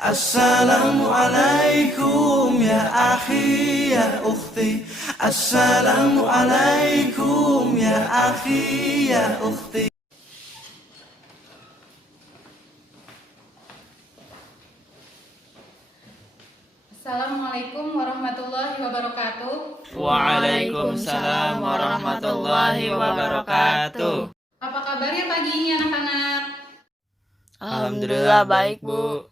Assalamualaikum ya akhi ya ukhti. Assalamualaikum ya akhi ya ukhti. Assalamualaikum warahmatullahi wabarakatuh. Waalaikumsalam warahmatullahi wabarakatuh. Apa kabarnya pagi ini anak-anak? Alhamdulillah baik, Bu.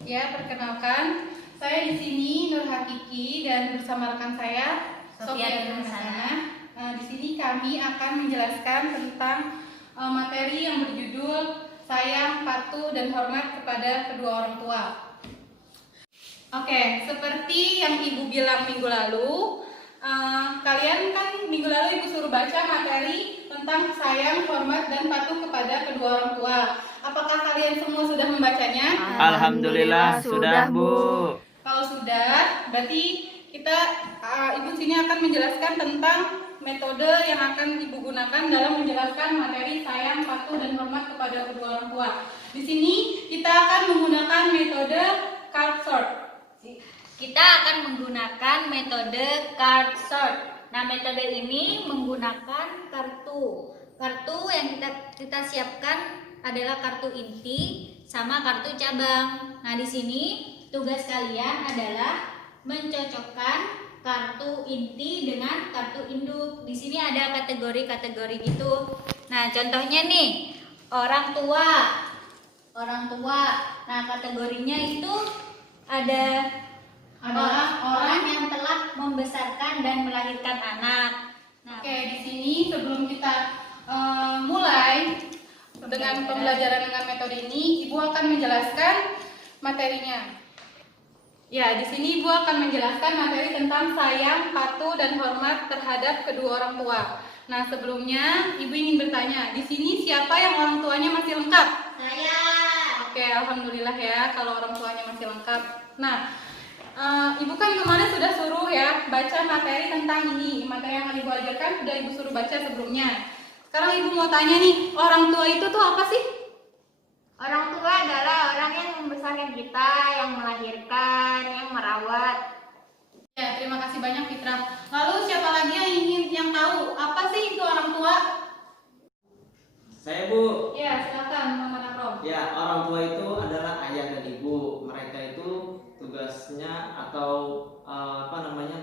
Ya, perkenalkan, saya di sini Nur Hakiki dan bersama rekan saya Sofia Hasanah. Di sini kami akan menjelaskan tentang materi yang berjudul sayang, patuh, dan hormat kepada kedua orang tua. Oke, seperti yang Ibu bilang minggu lalu, kalian kan minggu lalu Ibu suruh baca materi tentang sayang, hormat, dan patuh kepada kedua orang tua. Apakah kalian semua sudah membacanya? Alhamdulillah sudah, Bu. Kalau sudah, berarti Ibu sini akan menjelaskan tentang metode yang akan Ibu gunakan dalam menjelaskan materi sayang, patuh, dan hormat kepada kedua orang tua. Di sini kita akan menggunakan metode card sort. Kita akan menggunakan metode card sort. Nah, metode ini menggunakan kartu. Kartu yang kita siapkan adalah kartu inti sama kartu cabang. Nah, di sini tugas kalian adalah mencocokkan kartu inti dengan kartu induk. Di sini ada kategori-kategori gitu. Nah, contohnya nih, orang tua. Orang tua. Nah, kategorinya itu adalah orang yang telah membesarkan dan melahirkan anak. Nah, Oke, di sini sebelum kita mulai dengan pembelajaran dengan metode ini, Ibu akan menjelaskan materinya. Ya, di sini Ibu akan menjelaskan materi tentang sayang, patuh, dan hormat terhadap kedua orang tua. Nah, sebelumnya Ibu ingin bertanya, di sini siapa yang orang tuanya masih lengkap? saya. Oke, alhamdulillah ya kalau orang tuanya masih lengkap. Nah, Ibu kan kemarin sudah suruh ya baca materi tentang ini. Materi yang Ibu ajarkan sudah Ibu suruh baca sebelumnya. Sekarang Ibu mau tanya nih, orang tua itu tuh apa sih? Orang tua adalah orang yang membesarkan kita, yang melahirkan, yang merawat. Ya, terima kasih banyak Fitra. Lalu siapa lagi yang tahu apa sih itu orang tua? Saya, Bu. Ya, silakan Muhammad Akrom. Ya, orang tua itu adalah ayah dan ibu. Mereka itu tugasnya atau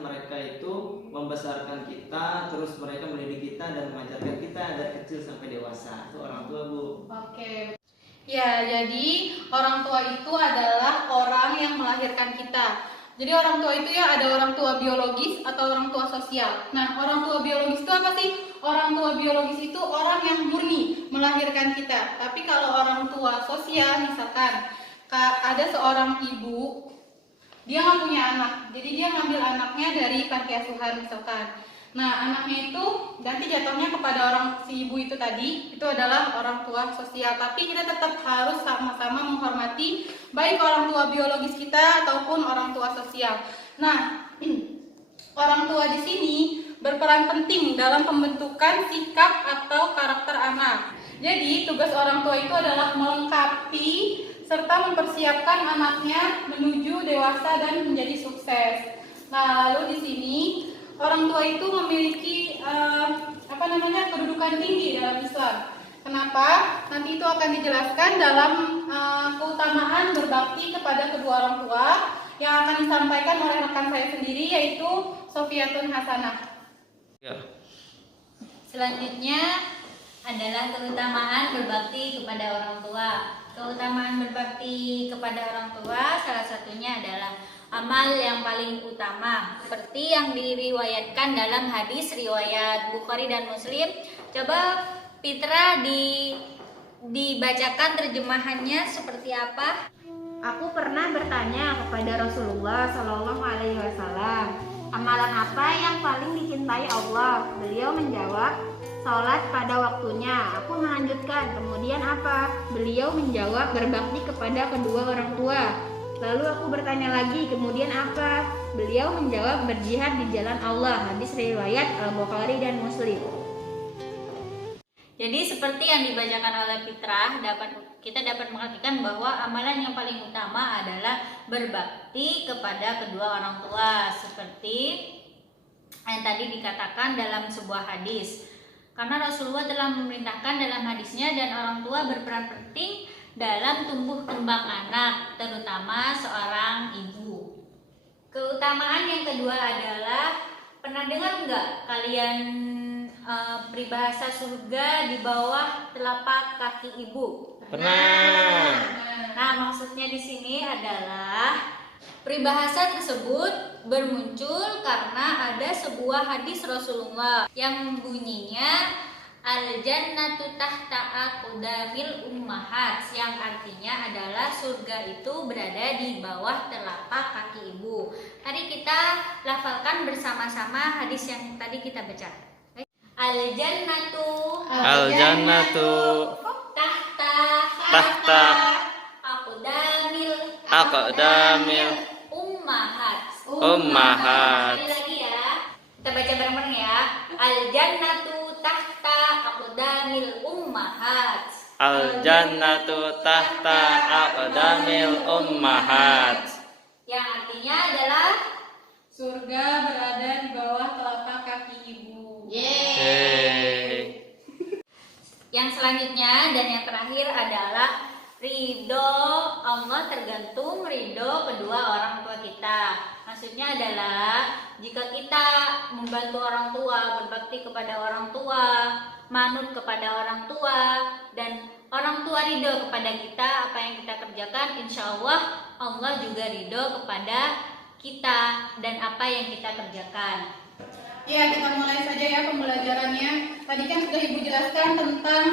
mereka itu membesarkan kita, terus mereka mendidik kita dan mengajarkan kita dari kecil sampai dewasa. Itu orang tua, Bu. Oke. Ya, jadi orang tua itu adalah orang yang melahirkan kita. Jadi orang tua itu ya ada orang tua biologis atau orang tua sosial. Nah, orang tua biologis itu apa sih? Orang tua biologis itu orang yang murni melahirkan kita. Tapi kalau orang tua sosial, misalkan ada seorang ibu, dia nggak punya anak, jadi dia ngambil anaknya dari panti asuhan misalkan. Nah, anaknya itu nanti jatuhnya kepada si ibu itu tadi, itu adalah orang tua sosial. Tapi kita tetap harus sama-sama menghormati baik orang tua biologis kita ataupun orang tua sosial. Nah, orang tua di sini berperan penting dalam pembentukan sikap atau karakter anak. Jadi, tugas orang tua itu adalah melengkapi serta mempersiapkan anaknya menuju dewasa dan menjadi sukses. Nah, lalu di sini orang tua itu memiliki kedudukan tinggi dalam Islam. Kenapa? Nanti itu akan dijelaskan dalam keutamaan berbakti kepada kedua orang tua yang akan disampaikan oleh rekan saya sendiri, yaitu Sofiatun Hasanah. Ya. Selanjutnya adalah keutamaan berbakti kepada orang tua. Keutamaan berbakti kepada orang tua salah satunya adalah amal yang paling utama, seperti yang diriwayatkan dalam hadis riwayat Bukhari dan Muslim. Coba Fitra dibacakan terjemahannya seperti apa? Aku pernah bertanya kepada Rasulullah Shallallahu Alaihi Wasallam, amalan apa yang paling dicintai Allah? Beliau menjawab, sholat pada waktunya. Aku melanjutkan, kemudian apa? Beliau menjawab, berbakti kepada kedua orang tua. Lalu aku bertanya lagi, kemudian apa? Beliau menjawab, berjihad di jalan Allah. Hadis riwayat Al-Bukhari dan Muslim. Jadi seperti yang dibacakan oleh Fitra, dapat kita dapat mengartikan bahwa amalan yang paling utama adalah berbakti kepada kedua orang tua, seperti yang tadi dikatakan dalam sebuah hadis. Karena Rasulullah telah memerintahkan dalam hadisnya, dan orang tua berperan penting dalam tumbuh kembang anak, terutama seorang ibu. Keutamaan yang kedua adalah, pernah dengar nggak kalian peribahasa surga di bawah telapak kaki ibu? Pernah. Nah, maksudnya di sini adalah peribahasa tersebut bermuncul karena ada sebuah hadis Rasulullah yang bunyinya al-jannatu tahta aqdamil ummahat, yang artinya adalah surga itu berada di bawah telapak kaki ibu. Mari kita lafalkan bersama-sama hadis yang tadi kita baca. Al-jannatu tahta aqdamil ummahat. Sekali lagi ya, kita baca bareng-bareng ya. Al-jannatu tahta aqdamil ummahat. Al-jannatu tahta aqdamil ummahat. Yang artinya adalah Surga berada di bawah telapak kaki ibu. Yeay. yang selanjutnya dan yang terakhir adalah ridho Allah tergantung ridho kedua orang tua kita. Maksudnya adalah jika kita membantu orang tua, berbakti kepada orang tua, manut kepada orang tua, dan orang tua ridho kepada kita, apa yang kita kerjakan, insya Allah Allah juga ridho kepada kita dan apa yang kita kerjakan. Ya, kita mulai saja ya pembelajarannya. Tadi kan sudah Ibu jelaskan tentang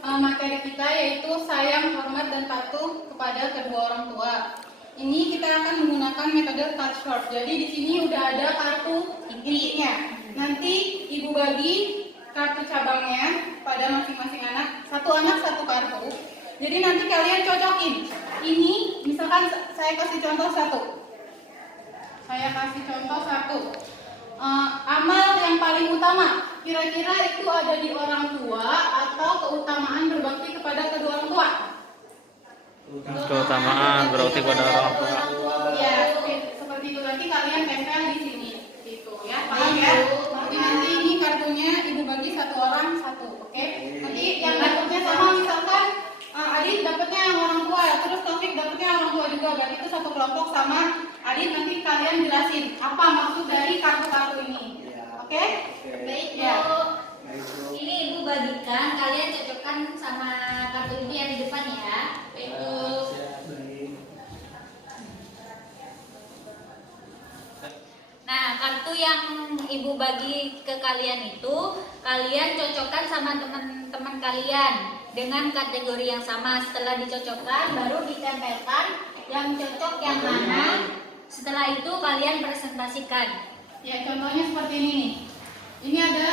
materi kita, yaitu sayang, hormat, dan patuh kepada kedua orang tua. Ini kita akan menggunakan metode card short. Jadi di sini udah ada kartu intinya. Nanti Ibu bagi kartu cabangnya pada masing-masing anak. Satu anak satu kartu. Jadi nanti kalian cocokin. Ini misalkan saya kasih contoh satu. Amal yang paling utama, kira-kira itu ada di orang tua atau keutamaan berbakti kepada kedua orang tua? Keutamaan berbakti kepada orang tua. Ya, seperti itu. Nanti kalian tempel di sini, gitu ya. Paham ya? Nanti ini kartunya Ibu bagi satu orang satu, oke? Nanti yang dapatnya sama, misalkan Adit dapatnya yang orang tua, terus Taufik dapatnya orang tua juga, berarti itu satu kelompok sama Adit. Nanti kalian jelasin apa maksud dari kartu-kartu ini, oke? Baik, Bu. Ya. Ini Ibu bagikan, kalian cocokkan sama kartu ini yang di depan ya. Baik, Bu. Nah, kartu yang Ibu bagi ke kalian itu, kalian cocokkan sama teman-teman kalian dengan kategori yang sama. Setelah dicocokkan, baru ditempelkan yang cocok yang mana. Setelah itu kalian presentasikan. Ya, contohnya seperti ini nih. Ini ada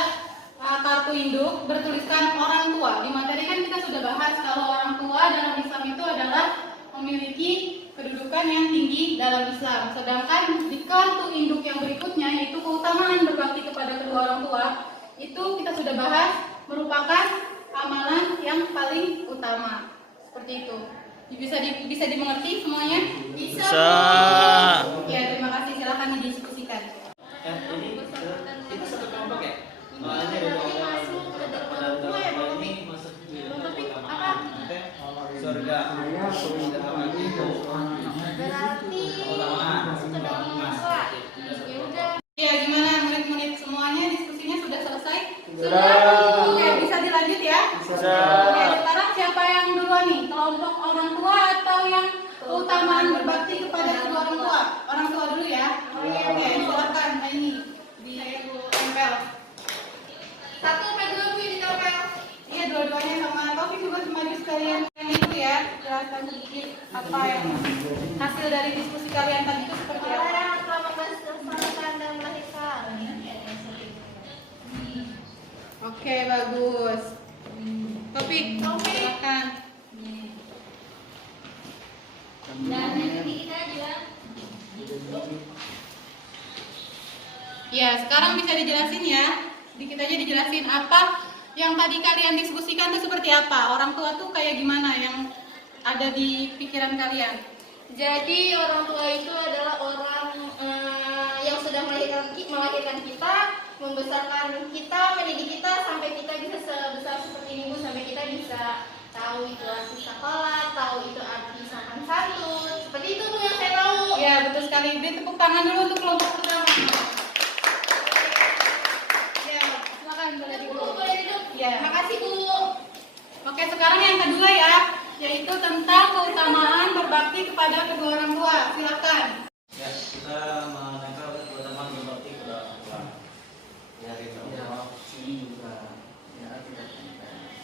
kartu induk bertuliskan orang tua. Di materi kan kita sudah bahas kalau orang tua dalam Islam itu adalah memiliki kedudukan yang tinggi dalam Islam. Sedangkan di kartu induk yang berikutnya, yaitu keutamaan berbakti kepada kedua orang tua, itu kita sudah bahas merupakan amalan yang paling utama. Seperti itu. Bisa dimengerti semuanya? Bisa. Ya, terima kasih. Silakan didiskusikan. Ini itu satu kelompok ya? Ini ada ini masuk di surga. Ya, gimana murid-murid semuanya, diskusinya sudah selesai? Sudah. Oke, bisa dilanjut ya? Oke, sekarang siapa yang duluan nih? Kelompok orang tua atau yang keutamaan berbakti kepada kedua orang tua? Orang tua dulu ya. Oke, silakan. Nah, ini ditempel. Satu apa dua Bu ditempel? Iya, dua-duanya sama. Taufik juga maju sekalian. Yang itu ya, jelaskan sedikit apa yang hasil dari diskusi kalian tadi itu seperti apa? Oke, bagus. Taufik, silakan. Dan nanti kita juga. Ya, sekarang bisa dijelasin ya. Sedikit aja dijelasin apa yang tadi kalian diskusikan itu seperti apa. Orang tua tuh kayak gimana, yang ada di pikiran kalian? Jadi orang tua itu adalah orang yang sudah melahirkan kita, membesarkan kita, mendidik kita sampai kita bisa sebesar seperti ini Bu, sampai kita bisa tahu itu arti sekolah, tahu itu arti sopan santun. Seperti itu Bu yang saya tahu. Ya, betul sekali. Beri tepuk tangan dulu untuk kelompok pertama. Ya, silakan boleh Bu, duduk. boleh duduk. Ya. Makasih Bu. Oke, sekarang yang kedua ya, yaitu tentang keutamaan berbakti kepada kedua orang tua. Silakan. Ya, kita mengenal keutamaan berbakti kepada orang tua. Ya, gitu. Ini juga ya tidak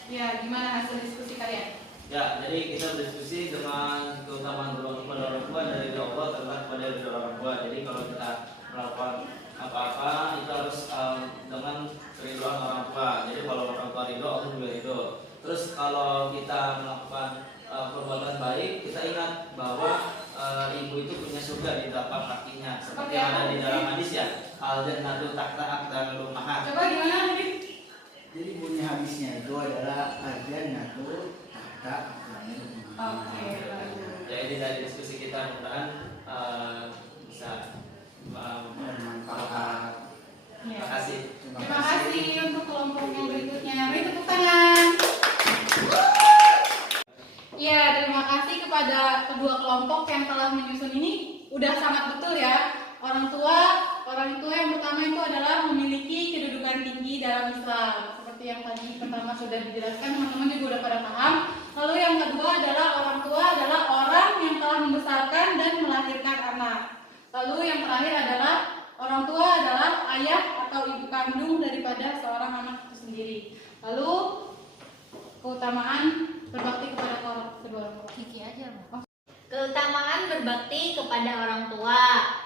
Ya, gimana hasil diskusi kalian? Ya, jadi kita berdiskusi dengan keutamaan berbakti kepada orang tua dari Allah terletak pada diri orang tua. Jadi kalau kita melakukan apa-apa itu harus dengan keriduan orang tua. Jadi kalau orang tua ridho, Allah juga ridho. Terus kalau kita melakukan perbuatan baik, kita ingat bahwa ibu itu punya surga di telapak kakinya, seperti yang ada di dalam hadis ya. Al jannatu tahta aqdamil ummahat. Coba gimana, Adit? Jadi bunyi habisnya itu adalah al-jannatu tahta aqdamil ummahat. Oke, bagus. Jadi dari diskusi kita mudah-mudahan bisa Bermanfaat. Ya. Terima kasih. Terima kasih untuk kelompok yang berikutnya. Beri tepuk tangan. Ya, terima kasih kepada kedua kelompok yang telah menyusun ini. Udah sangat betul ya. Orang tua yang pertama itu adalah memiliki kedudukan tinggi dalam Islam. Seperti yang tadi pertama sudah dijelaskan, teman-teman juga udah pada paham. Lalu yang kedua adalah orang tua adalah orang yang telah membesarkan dan melahirkan anak. Lalu yang terakhir adalah orang tua adalah ayah atau ibu kandung daripada seorang anak itu sendiri. Lalu keutamaan berbakti kepada kedua orang tua. Kiki aja loh. Keutamaan berbakti kepada orang tua.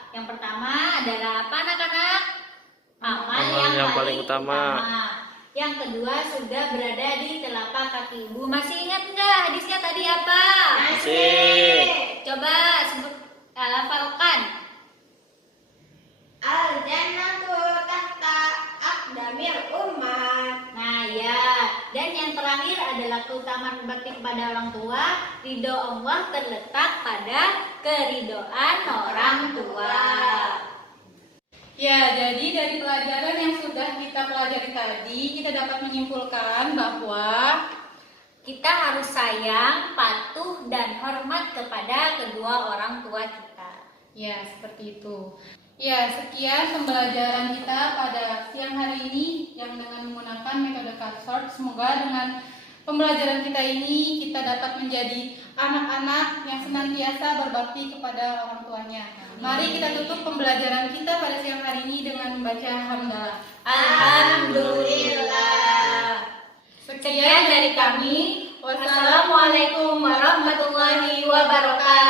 Yang pertama adalah apa anak-anak? Amal yang paling utama. Yang kedua sudah berada di telapak kaki ibu. Masih ingat nggak hadisnya tadi apa? Masih. Coba sebut, hafalkan. Al-jannatu tahta aqdamil ummat. Nah ya, dan yang terakhir adalah keutamaan berbakti kepada orang tua. Ridho Allah terletak pada keridoan orang tua. Ya, jadi dari pelajaran yang sudah kita pelajari tadi, kita dapat menyimpulkan bahwa Kita harus sayang, patuh, dan hormat kepada kedua orang tua kita. ya seperti itu. Ya, sekian pembelajaran kita pada siang hari ini yang dengan menggunakan metode Card-Sort. Semoga dengan pembelajaran kita ini kita dapat menjadi anak-anak yang senantiasa berbakti kepada orang tuanya. Mari kita tutup pembelajaran kita pada siang hari ini dengan membaca hamdalah. Alhamdulillah. Sekian dari kami. Wassalamualaikum warahmatullahi wabarakatuh.